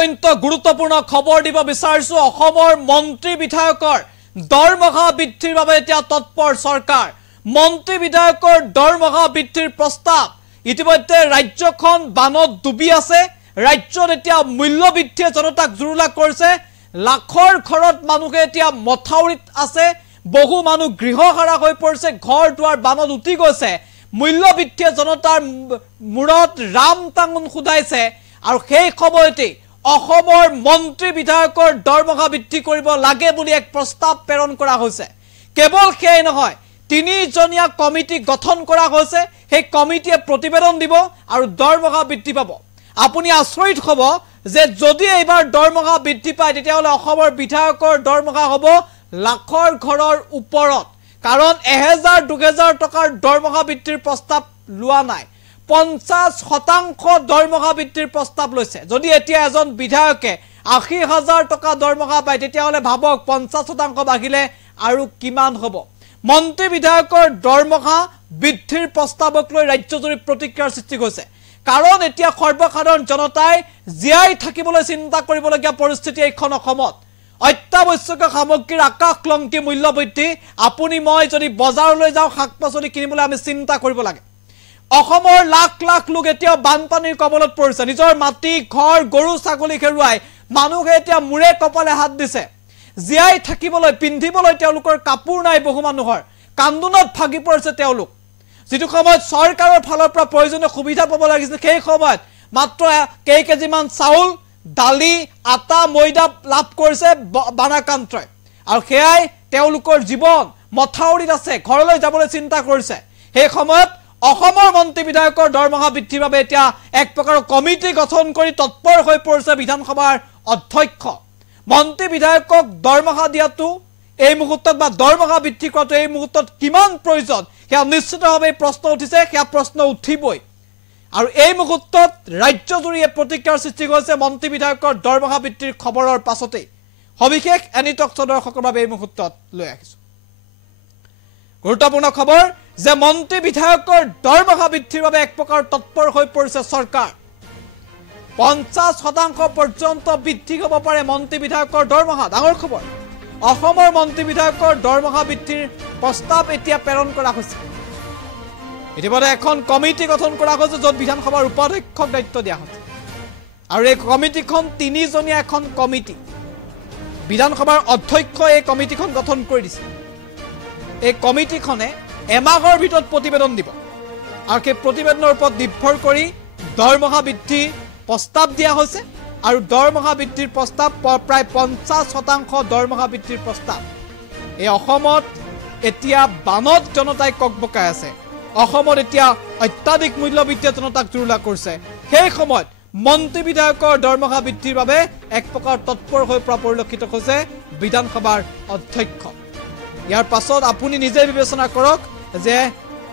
অত্যন্ত গুৰুত্বপূৰ্ণ খবৰ দিব বিচাৰিছো অসমৰ মন্ত্ৰী বিধায়কৰ দৰমহা বৃদ্ধিৰ বাবে এতিয়া তৎপৰ চৰকাৰ মন্ত্ৰী বিধায়কৰ দৰমহা বৃদ্ধিৰ প্ৰস্তাৱ ইতিমধ্যে ৰাজ্যখন বানত ডুবি আছে ৰাজ্যত এতিয়া মূল্য বৃদ্ধিয়ে জনতাক জুৰুলা কৰিছে লাখৰ ঘৰত মানুহে এতিয়া মথাউৰিত আছে বহু মানুহ গৃহহাৰা হৈ পৰিছে ঘৰ দুৱাৰ বানত উঠি গৈছে মূল্য বৃদ্ধিয়ে জনতাৰ মূৰত ৰাম টাঙোন খুদাইছে আৰু সেই সময়তে অসমৰ মন্ত্ৰী বিধায়কৰ দৰমহা বৃদ্ধি কৰিব লাগে বুলি এক প্ৰস্তাৱ প্ৰেৰণ কৰা হৈছে কেৱল সেই নহয় তিনিজনীয়া কমিটি গঠন কৰা হৈছে সেই কমিটিয়ে প্ৰতিবেদন দিব আৰু দৰমহা বৃদ্ধি পাব আপুনি আচৰিত হ'ব যে যদি এইবাৰ দৰমহা বৃদ্ধি পায় তেতিয়াহ'লে অসমৰ বিধায়কৰ দৰমহা হ'ব লাখৰ ঘৰৰ ওপৰত কাৰণ 1000-2000 টকাৰ দৰমহা বৃদ্ধিৰ প্ৰস্তাৱ লোৱা নাই 50% দৰমহা বৃদ্ধিৰ প্ৰস্তাৱ লৈছে যদি এতিয়া এজন বিধায়কে 80000 টকা দৰমহা পায় তেতিয়াহ'লে ভাবক 50% বাঢ়িলে আৰু কিমান হ'ব মন্ত্ৰী বিধায়কৰ দৰমহা বৃদ্ধিৰ প্ৰস্তাৱক লৈ ৰাজ্যজুৰি প্ৰতিক্ৰিয়াৰ সৃষ্টি হৈছে কাৰণ এতিয়া সৰ্বসাধাৰণ জনতাই জিয়াই থাকিবলৈ চিন্তা কৰিবলগীয়া পৰিস্থিতি এইখন অসমত অত্যাৱশ্যকীয় সামগ্ৰীৰ আকাশলংঘী মূল্য বৃদ্ধি আপুনি মই যদি বজাৰলৈ যাওঁ শাক-পাচলি কিনিবলৈ আমি চিন্তা কৰিব লাগে অসমৰ লাখ লাখ লোক এতিয়া বানপানীৰ কবলত পৰিছে নিজৰ মাটি ঘৰ গৰু ছাগলী হেৰুৱাই মানুহে এতিয়া মুৰে কপালে হাত দিছে জিয়াই থাকিবলৈ পিন্ধিবলৈ তেওঁলোকৰ কাপোৰ নাই বহু মানুহৰ কান্দোনত ভাগি পৰিছে তেওঁলোক যেটো সময়ত চৰকাৰৰ ফালৰ পৰা প্ৰয়োজনীয় সুবিধা পাব লাগিছিল সেই সময়ত মাত্ৰ কেজিমান চাউল দালি আটা ময়দা লাভ কৰিছে বানাকান্ত্ৰই আৰু হেয়াই তেওঁলোকৰ জীৱন মথাউৰিত আছে ঘৰলৈ যাবলৈ চিন্তা কৰিছে সেই সময়ত অসমৰ মন্ত্ৰী বিধায়কৰ দৰমহা বৃদ্ধিৰ বাবে এতিয়া এক প্ৰকাৰৰ কমিটি গঠন কৰি তৎপৰ হৈ পৰিছে বিধানসভাৰ অধ্যক্ষ মন্ত্ৰী বিধায়কক দৰমহা দিয়াটো এই মুহূৰ্তত বা দৰমহা বৃদ্ধি কৰাটো এই মুহূৰ্তত কিমান প্ৰয়োজন সেয়া নিশ্চিতভাৱে প্ৰশ্ন উঠিছে সেয়া প্ৰশ্ন উঠিবই আৰু এই মুহূৰ্তত ৰাজ্যজুৰি প্ৰতিক্ৰিয়াৰ সৃষ্টি হৈছে মন্ত্ৰী বিধায়কৰ দৰমহা বৃদ্ধিৰ খবৰৰ পাছতে সবিশেষ এনিটক দৰ্শকৰ বাবে এই মুহূৰ্তত লৈ আহিছো গুৰুত্বপূৰ্ণ খবৰ যে মন্ত্ৰী বিধায়কৰ দৰমহা বৃদ্ধিৰ বাবে এক প্ৰকাৰ তৎপৰ হৈ পৰিছে চৰকাৰ 50% পৰ্যন্ত বৃদ্ধি হ'ব পাৰে মন্ত্ৰী বিধায়কৰ দৰমহা ডাঙৰ খবৰ অসমৰ মন্ত্ৰী বিধায়কৰ দৰমহা বৃদ্ধিৰ প্ৰস্তাৱ এতিয়া প্ৰেৰণ কৰা হৈছে ইতিমধ্যে এখন কমিটি গঠন কৰা হৈছে য'ত বিধানসভাৰ উপাধ্যক্ষক দায়িত্ব দিয়া হৈছে আৰু এই কমিটিখন তিনিজনীয়া এখন কমিটি বিধানসভাৰ অধ্যক্ষই এই কমিটিখন গঠন কৰি দিছে এই কমিটিখনে এমাহৰ ভিতৰত প্ৰতিবেদন দিব আৰু সেই প্ৰতিবেদনৰ ওপৰত নিৰ্ভৰ কৰি দৰমহা বৃদ্ধি প্ৰস্তাৱ দিয়া হৈছে আৰু দৰমহা বৃদ্ধিৰ প্ৰস্তাৱ প্ৰায় 50% দৰমহা বৃদ্ধিৰ প্ৰস্তাৱ এই অসমত এতিয়া বানত জনতাই ককবকাই আছে অসমত এতিয়া অত্যাধিক মূল্য বৃদ্ধিয়ে জনতাক জুৰুলা কৰিছে সেই সময়ত মন্ত্ৰী বিধায়কৰ দৰমহা বৃদ্ধিৰ বাবে এক প্ৰকাৰ তৎপৰ হৈ পৰা পৰিলক্ষিত হৈছে বিধানসভাৰ অধ্যক্ষ ইয়াৰ পাছত আপুনি নিজে বিবেচনা কৰক যে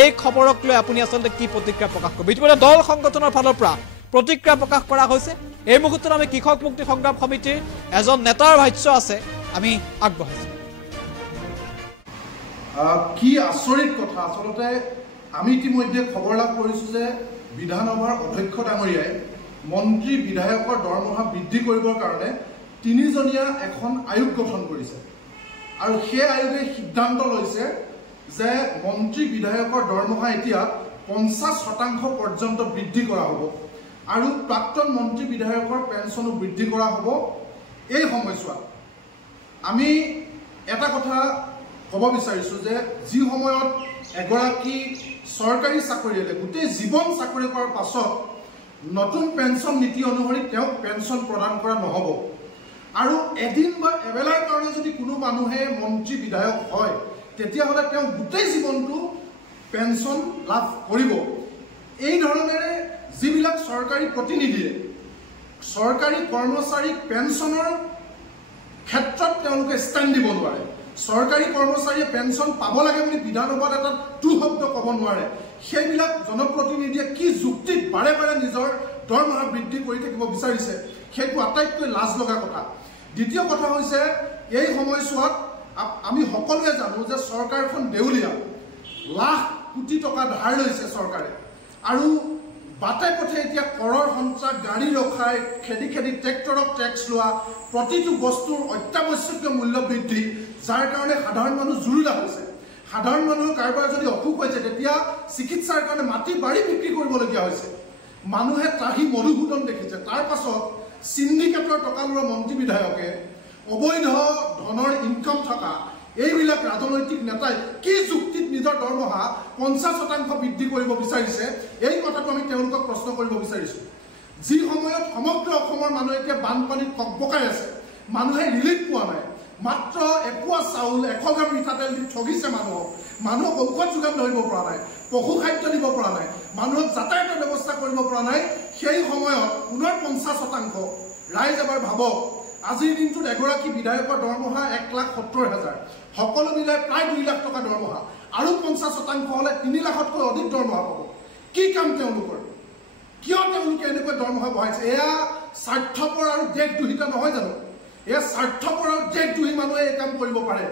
এই খবৰক লৈ আপুনি আচলতে কি প্ৰতিক্ৰিয়া প্ৰকাশ কৰিব ইতিমধ্যে দল সংগঠনৰ ফালৰ পৰা প্ৰতিক্ৰিয়া প্ৰকাশ কৰা হৈছে এই মুহূৰ্তত আমি কৃষক মুক্তি সংগ্ৰাম সমিতিৰ এজন নেতাৰ ভাষ্য আছে আমি আগবঢ়াইছো কি আচৰিত কথা আচলতে আমি ইতিমধ্যে খবৰ লাভ কৰিছো যে বিধানসভাৰ অধ্যক্ষ ডাঙৰীয়াই মন্ত্ৰী বিধায়কৰ দৰমহা বৃদ্ধি কৰিবৰ কাৰণে তিনিজনীয়া এখন আয়োগ গঠন কৰিছে আৰু সেই আয়োগে সিদ্ধান্ত লৈছে যে মন্ত্ৰী বিধায়কৰ দৰমহা এতিয়া 50% পৰ্যন্ত বৃদ্ধি কৰা হ'ব আৰু প্ৰাক্তন মন্ত্ৰী বিধায়কৰ পেঞ্চনো বৃদ্ধি কৰা হ'ব এই সময়ছোৱাত আমি এটা কথা ক'ব বিচাৰিছো যে যি সময়ত এগৰাকী চৰকাৰী চাকৰিয়ালে গোটেই জীৱন চাকৰি কৰাৰ পাছত নতুন পেঞ্চন নীতি অনুসৰি তেওঁক পেঞ্চন প্ৰদান কৰা নহ'ব আৰু এদিন বা এবেলাৰ কাৰণে যদি কোনো মানুহে মন্ত্ৰী বিধায়ক হয় তেতিয়াহ'লে তেওঁ গোটেই জীৱনটো পেঞ্চন লাভ কৰিব এই ধৰণেৰে যিবিলাক চৰকাৰী প্ৰতিনিধিয়ে চৰকাৰী কৰ্মচাৰীক পেঞ্চনৰ ক্ষেত্ৰত তেওঁলোকে ষ্টেণ্ড দিব নোৱাৰে চৰকাৰী কৰ্মচাৰীয়ে পেঞ্চন পাব লাগে বুলি বিধানসভাত এটা টু শব্দ ক'ব নোৱাৰে সেইবিলাক জনপ্ৰতিনিধিয়ে কি যুক্তিত বাৰে বাৰে নিজৰ দৰমহা বৃদ্ধি কৰি থাকিব বিচাৰিছে সেইটো আটাইতকৈ লাজ লগা কথা দ্বিতীয় কথা হৈছে এই সময়ছোৱাত আমি সকলোৱে জানো যে চৰকাৰখন দেউলীয়া লাখ কোটি টকা ধাৰ লৈছে চৰকাৰে আৰু বাটে পথে এতিয়া কৰৰ সঞ্চাৰ গাড়ী ৰখাই খেদি খেদি ট্ৰেক্টৰক টেক্স লোৱা প্ৰতিটো বস্তুৰ অত্যাৱশ্যকীয় মূল্য বৃদ্ধি যাৰ কাৰণে সাধাৰণ মানুহ জুৰুলা হৈছে সাধাৰণ মানুহৰ কাৰোবাৰ যদি অসুখ হৈছে তেতিয়া চিকিৎসাৰ কাৰণে মাটি বাৰী বিক্ৰী কৰিবলগীয়া হৈছে মানুহে ত্ৰাহি মধুসূদন দেখিছে তাৰ পাছত সিন্ডিকেটৰ টকা লোৱা মন্ত্ৰী বিধায়কে অবৈধ ধনৰ ইনকাম থকা এইবিলাক ৰাজনৈতিক নেতাই কি যুক্তিত নিজৰ দৰমহা 50% বৃদ্ধি কৰিব বিচাৰিছে এই কথাটো আমি তেওঁলোকক প্ৰশ্ন কৰিব বিচাৰিছো যি সময়ত সমগ্ৰ অসমৰ মানুহ এতিয়া বানপানীত ককবকাই আছে মানুহে ৰিলিফ পোৱা নাই মাত্ৰ এপোৱা চাউল 100 গ্ৰাম মিঠাতেল দি ঠগিছে মানুহক ঔষধ যোগান ধৰিব পৰা নাই পশু খাদ্য দিব পৰা নাই মানুহক যাতায়াতৰ ব্যৱস্থা কৰিব পৰা নাই সেই সময়ত 49% ৰাইজ এবাৰ ভাবক আজিৰ দিনটোত এগৰাকী বিধায়কৰ দৰমহা 1,70,000 সকলো মিলাই প্ৰায় 2 লাখ টকা দৰমহা আৰু 50% হলে 3 লাখতকৈ অধিক দৰমহা পাব কি কাম তেওঁলোকৰ কিয় তেওঁলোকে এনেকৈ দৰমহা বঢ়াইছে এয়া স্বাৰ্থপৰ আৰু দেশদ্ৰোহিতা নহয় জানো এয়া স্বাৰ্থপৰ আৰু দেশদ্ৰোহী মানুহে এই কাম কৰিব পাৰে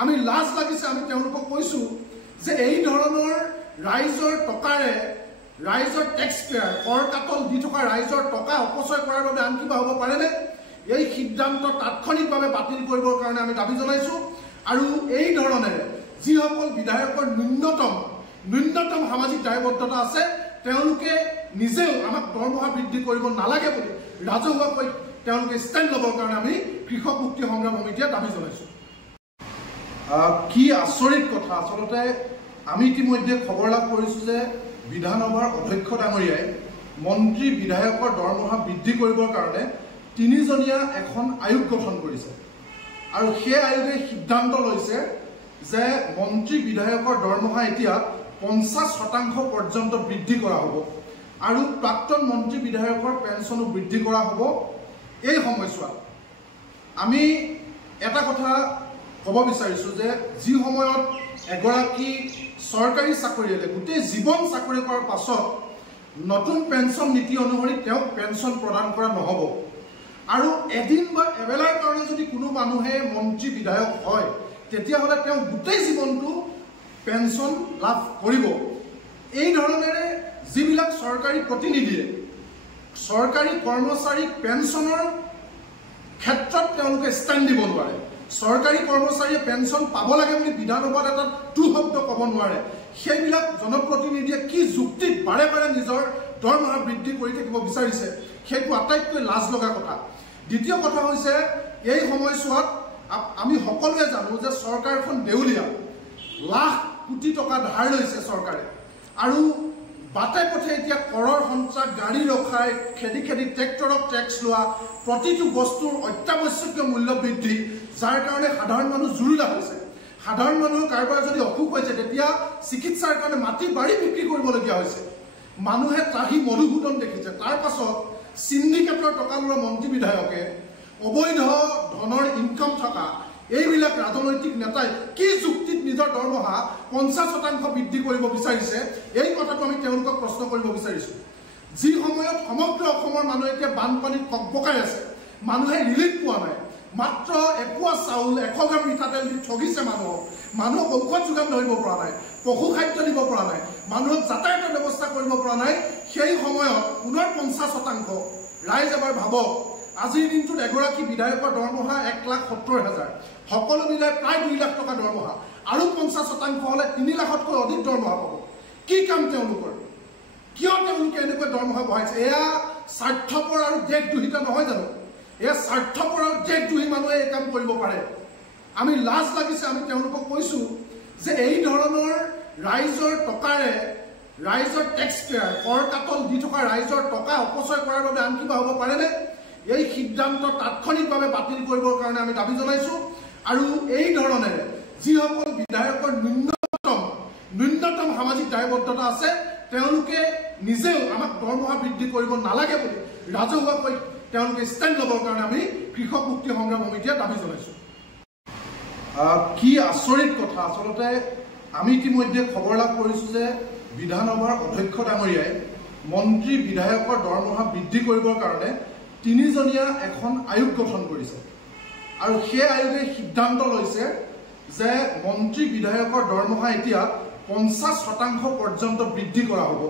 আমি লাজ লাগিছে আমি তেওঁলোকক কৈছো যে এই ধৰণৰ ৰাইজৰ টকাৰে ৰাইজৰ টেক্স পেয়াৰ কৰ কাটল দি থকা ৰাইজৰ টকা অপচয় কৰাৰ বাবে আন কিবা হ'ব পাৰেনে এই সিদ্ধান্ত তাৎক্ষণিকভাৱে বাতিল কৰিবৰ কাৰণে আমি দাবী জনাইছো আৰু এই ধৰণে যিসকল বিধায়কৰ ন্যূনতম সামাজিক দায়বদ্ধতা আছে তেওঁলোকে নিজেও আমাক দৰমহা বৃদ্ধি কৰিব নালাগে বুলি ৰাজহুৱাকৈ তেওঁলোকে ষ্টেণ্ড ল'বৰ কাৰণে আমি কৃষক মুক্তি সংগ্ৰাম সমিতিয়ে দাবী জনাইছো কি আচৰিত কথা আচলতে আমি ইতিমধ্যে খবৰ লাভ কৰিছো যে বিধানসভাৰ অধ্যক্ষ ডাঙৰীয়াই মন্ত্ৰী বিধায়কৰ দৰমহা বৃদ্ধি কৰিবৰ কাৰণে 3জনীয়া এখন আয়োগ গঠন কৰিছে আৰু সেই আয়োগে সিদ্ধান্ত লৈছে যে মন্ত্ৰী বিধায়কৰ দৰমহা এতিয়া 50% পৰ্যন্ত বৃদ্ধি কৰা হ'ব আৰু প্ৰাক্তন মন্ত্ৰী বিধায়কৰ পেঞ্চনো বৃদ্ধি কৰা হ'ব এই সময়ছোৱাত আমি এটা কথা ক'ব বিচাৰিছো যে যি সময়ত এগৰাকী চৰকাৰী চাকৰিয়ালে গোটেই জীৱন চাকৰি কৰাৰ পাছত নতুন পেঞ্চন নীতি অনুসৰি তেওঁক পেঞ্চন প্ৰদান কৰা নহ'ব আৰু এদিন বা এবেলাৰ কাৰণে যদি কোনো মানুহে মন্ত্ৰী বিধায়ক হয় তেতিয়াহ'লে তেওঁ গোটেই জীৱনটো পেঞ্চন লাভ কৰিব এই ধৰণেৰে যিবিলাক চৰকাৰী প্ৰতিনিধিয়ে চৰকাৰী কৰ্মচাৰীক পেঞ্চনৰ ক্ষেত্ৰত তেওঁলোকে ষ্টেণ্ড দিব নোৱাৰে চৰকাৰী কৰ্মচাৰীয়ে পেঞ্চন পাব লাগে বুলি বিধানসভাত এটা টু শব্দ ক'ব নোৱাৰে সেইবিলাক জনপ্ৰতিনিধিয়ে কি যুক্তিত বাৰে বাৰে নিজৰ দৰমহা বৃদ্ধি কৰি থাকিব বিচাৰিছে সেইটো আটাইতকৈ লাজ লগা কথা দ্বিতীয় কথা হৈছে এই সময়ছোৱাত আমি সকলোৱে জানো যে চৰকাৰখন দেউলীয়া লাখ কোটি টকা ধাৰ লৈছে চৰকাৰে আৰু বাটে পথে এতিয়া কৰৰ সঞ্চাৰ গাড়ী ৰখাই খেদি খেদি ট্ৰেক্টৰক টেক্স লোৱা প্ৰতিটো বস্তুৰ অত্যাৱশ্যকীয় মূল্য বৃদ্ধি যাৰ কাৰণে সাধাৰণ মানুহ জুৰুলা হৈছে সাধাৰণ মানুহৰ কাৰোবাৰ যদি অসুখ হৈছে তেতিয়া চিকিৎসাৰ কাৰণে মাটি বাৰী বিক্ৰী কৰিবলগীয়া হৈছে মানুহে ত্ৰাহি মধুসূদন দেখিছে তাৰ পাছত সিন্ডিকেটৰ টকা লোৱা মন্ত্ৰী বিধায়কে অবৈধ ধনৰ ইনকাম থকা এইবিলাক ৰাজনৈতিক নেতাই কি যুক্তিত নিজৰ দৰমহা 50% বৃদ্ধি কৰিব বিচাৰিছে এই কথাটো আমি তেওঁলোকক প্ৰশ্ন কৰিব বিচাৰিছো যি সময়ত সমগ্ৰ অসমৰ মানুহ এতিয়া বানপানীত ককবকাই আছে মানুহে ৰিলিফ পোৱা নাই মাত্ৰ এপোৱা চাউল 100 গ্ৰাম মিঠাতেল দি ঠগিছে মানুহক ঔষধ যোগান ধৰিব পৰা নাই পশু খাদ্য দিব পৰা নাই মানুহক যাতায়াতৰ ব্যৱস্থা কৰিব পৰা নাই সেই সময়ত 49% ৰাইজ এবাৰ ভাবক আজিৰ দিনটোত এগৰাকী বিধায়কৰ দৰমহা 1,70,000 সকলো মিলাই প্ৰায় 2 লাখ টকা দৰমহা আৰু 50% হলে 3 লাখতকৈ অধিক দৰমহা পাব কি কাম তেওঁলোকৰ কিয় তেওঁলোকে এনেকৈ দৰমহা বঢ়াইছে এয়া স্বাৰ্থপৰ আৰু দেশদ্ৰোহিতা নহয় জানো এয়া স্বাৰ্থপৰ আৰু দেশদ্ৰোহী মানুহে এই কাম কৰিব পাৰে আমি লাজ লাগিছে আমি তেওঁলোকক কৈছো যে এই ধৰণৰ ৰাইজৰ টকাৰে ৰাইজৰ টেক্স পেয়াৰ কৰ কাটল দি থকা ৰাইজৰ টকা অপচয় কৰাৰ বাবে আন কিবা হ'ব পাৰেনে এই সিদ্ধান্ত তাৎক্ষণিকভাৱে বাতিল কৰিবৰ কাৰণে আমি দাবী জনাইছো আৰু এই ধৰণেৰে যিসকল বিধায়কৰ ন্যূনতম সামাজিক দায়বদ্ধতা আছে তেওঁলোকে নিজেও আমাক দৰমহা বৃদ্ধি কৰিব নালাগে বুলি ৰাজহুৱাকৈ তেওঁলোকে ষ্টেণ্ড ল'বৰ কাৰণে আমি কৃষক মুক্তি সংগ্ৰাম সমিতিয়ে দাবী জনাইছো কি আচৰিত কথা আচলতে আমি ইতিমধ্যে খবৰ লাভ কৰিছো যে বিধানসভাৰ অধ্যক্ষ ডাঙৰীয়াই মন্ত্ৰী বিধায়কৰ দৰমহা বৃদ্ধি কৰিবৰ কাৰণে 3জনীয়া এখন আয়োগ গঠন কৰিছে আৰু সেই আয়োগে সিদ্ধান্ত লৈছে যে মন্ত্ৰী বিধায়কৰ দৰমহা এতিয়া 50% পৰ্যন্ত বৃদ্ধি কৰা হ'ব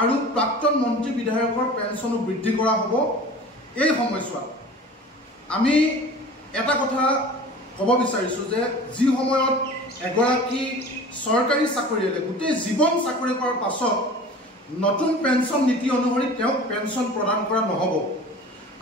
আৰু প্ৰাক্তন মন্ত্ৰী বিধায়কৰ পেঞ্চনো বৃদ্ধি কৰা হ'ব। এই সময়ছোৱাত আমি এটা কথা ক'ব বিচাৰিছোঁ যে যি সময়ত এগৰাকী চৰকাৰী চাকৰিয়ালে গোটেই জীৱন চাকৰি কৰাৰ পাছত নতুন পেঞ্চন নীতি অনুসৰি তেওঁক পেঞ্চন প্ৰদান কৰা নহ'ব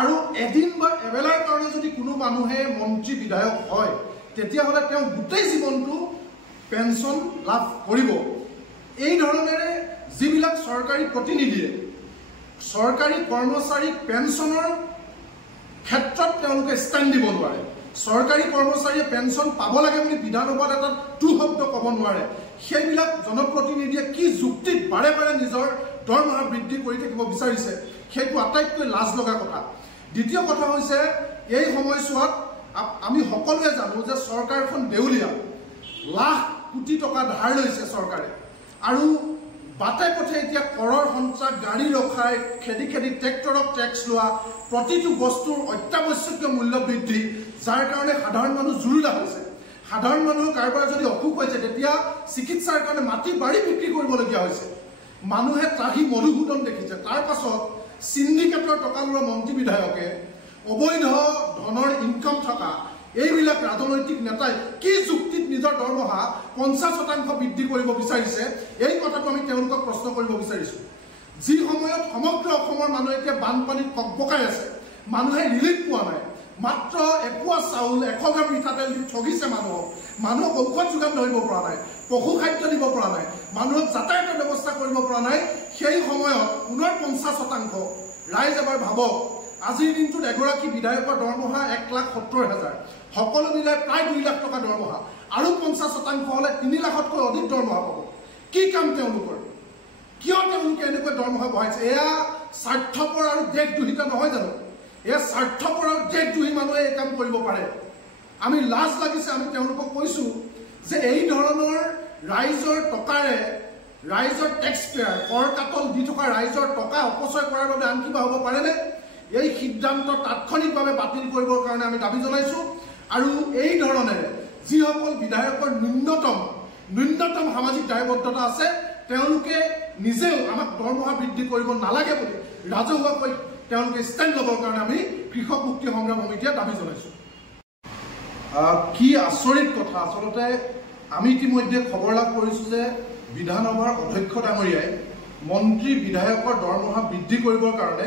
আৰু এদিন বা এবেলাৰ কাৰণে যদি কোনো মানুহে মন্ত্ৰী বিধায়ক হয় তেতিয়াহ'লে তেওঁ গোটেই জীৱনটো পেঞ্চন লাভ কৰিব। এই ধৰণেৰে যিবিলাক চৰকাৰী প্ৰতিনিধিয়ে চৰকাৰী কৰ্মচাৰীক পেঞ্চনৰ ক্ষেত্ৰত তেওঁলোকে ষ্টেণ্ড দিব নোৱাৰে, চৰকাৰী কৰ্মচাৰীয়ে পেঞ্চন পাব লাগে বুলি বিধানসভাত এটা টু শব্দ ক'ব নোৱাৰে, সেইবিলাক জনপ্ৰতিনিধিয়ে কি যুক্তিত বাৰে বাৰে নিজৰ দৰমহা বৃদ্ধি কৰি থাকিব বিচাৰিছে, সেইটো আটাইতকৈ লাজ লগা কথা। দ্বিতীয় কথা হৈছে এই সময়ছোৱাত আমি সকলোৱে জানো যে চৰকাৰখন দেউলীয়া, লাখ কোটি টকা ধাৰ লৈছে চৰকাৰে আৰু বাটে পথে এতিয়া কৰৰ সঞ্চাৰ, গাড়ী ৰখাই খেদি খেদি ট্ৰেক্টৰক টেক্স লোৱা, প্ৰতিটো বস্তুৰ অত্যাৱশ্যকীয় মূল্য বৃদ্ধি, যাৰ কাৰণে সাধাৰণ মানুহ জুৰুলা হৈছে। সাধাৰণ মানুহৰ কাৰোবাৰ যদি অসুখ হৈছে তেতিয়া চিকিৎসাৰ কাৰণে মাটি বাৰী বিক্ৰী কৰিবলগীয়া হৈছে। মানুহে ত্ৰাহি মধুসূদন দেখিছে। তাৰ পাছত চিণ্ডিকেটৰ টকা লোৱা মন্ত্ৰী বিধায়কে, অবৈধ ধনৰ ইনকাম থকা এইবিলাক ৰাজনৈতিক নেতাই কি যুক্তিত নিজৰ দৰমহা 50% বৃদ্ধি কৰিব বিচাৰিছে, এই কথাটো আমি তেওঁলোকক প্ৰশ্ন কৰিব বিচাৰিছোঁ। যি সময়ত সমগ্ৰ অসমৰ মানুহ এতিয়া বানপানীত ককবকাই আছে, মানুহে ৰিলিফ পোৱা নাই, মাত্ৰ এপোৱা চাউল 100 গ্ৰাম মিঠাতেল দি ঠগিছে মানুহক ঔষধ যোগান ধৰিব পৰা নাই, পশু খাদ্য দিব পৰা নাই, মানুহক যাতায়াতৰ ব্যৱস্থা কৰিব পৰা নাই। সেই সময়ত পুনৰ 50%। ৰাইজ এবাৰ ভাবক, আজিৰ দিনটোত এগৰাকী বিধায়কৰ দৰমহা 1,70,000, সকলো মিলাই প্ৰায় 2 লাখ টকা দৰমহা, আৰু 50% হ'লে 3 লাখতকৈ অধিক দৰমহা পাব। কি কাম তেওঁলোকৰ? কিয় তেওঁলোকে এনেকৈ দৰমহা বঢ়াইছে? এয়া স্বাৰ্থপৰ আৰু দেশদ্ৰোহিতা নহয় জানো? এয়া স্বাৰ্থপৰ আৰু দেশদ্ৰোহী মানুহে এই কাম কৰিব পাৰে। আমি লাজ লাগিছে, আমি তেওঁলোকক কৈছোঁ যে এই ধৰণৰ ৰাইজৰ টকাৰে, ৰাইজৰ টেক্স পেয়াৰ, কৰ কাটল দি থকা ৰাইজৰ টকা অপচয় কৰাৰ বাবে আন কিবা হ'ব পাৰেনে? এই সিদ্ধান্ত তাৎক্ষণিকভাৱে বাতিল কৰিবৰ কাৰণে আমি দাবী জনাইছোঁ। আৰু এই ধৰণেৰে যিসকল বিধায়কৰ ন্যূনতম সামাজিক দায়বদ্ধতা আছে, তেওঁলোকে নিজেও আমাক দৰমহা বৃদ্ধি কৰিব নালাগে বুলি ৰাজহুৱাকৈ তেওঁলোকে ষ্টেণ্ড ল'বৰ কাৰণে আমি কৃষক মুক্তি সংগ্ৰাম সমিতিয়ে দাবী জনাইছোঁ। কি আচৰিত কথা! আচলতে আমি ইতিমধ্যে খবৰ লাভ কৰিছোঁ যে বিধানসভাৰ অধ্যক্ষ ডাঙৰীয়াই মন্ত্ৰী বিধায়কৰ দৰমহা বৃদ্ধি কৰিবৰ কাৰণে